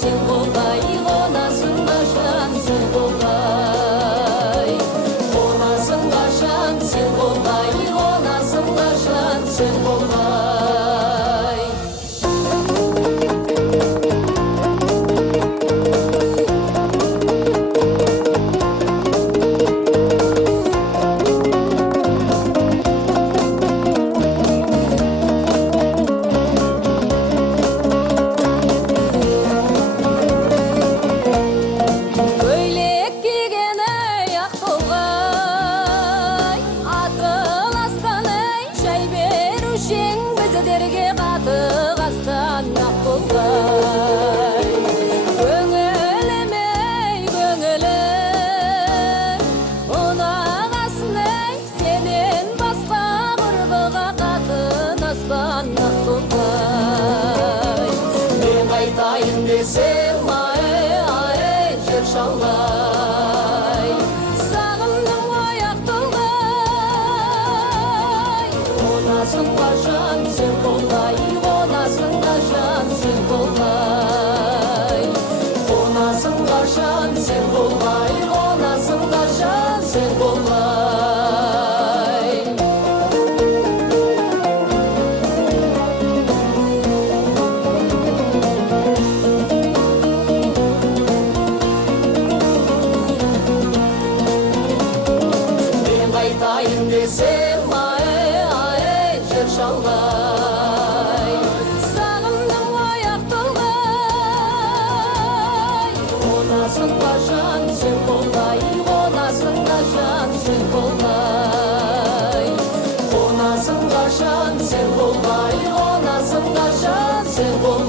сен болғай, қонасың қашан сен болғай. Қонасың қашан сен болғай, қонасың қашан сен болғай. Айтайын десем ай, жер шалғай, сағындым аяқ толғай. Қонасың қашан сен болғай, қонасың қашан сен болғай. Қонасың қашан сен болғай, қонасың қашан сен болғай. Айтайын десем ай, жер шалғай, сағындым аяқ толғай. Қонасың қашан сен болғай, қонасың қашан сен болғай. Қонасың қашан сен болғай, қонасың қашан сен болғай.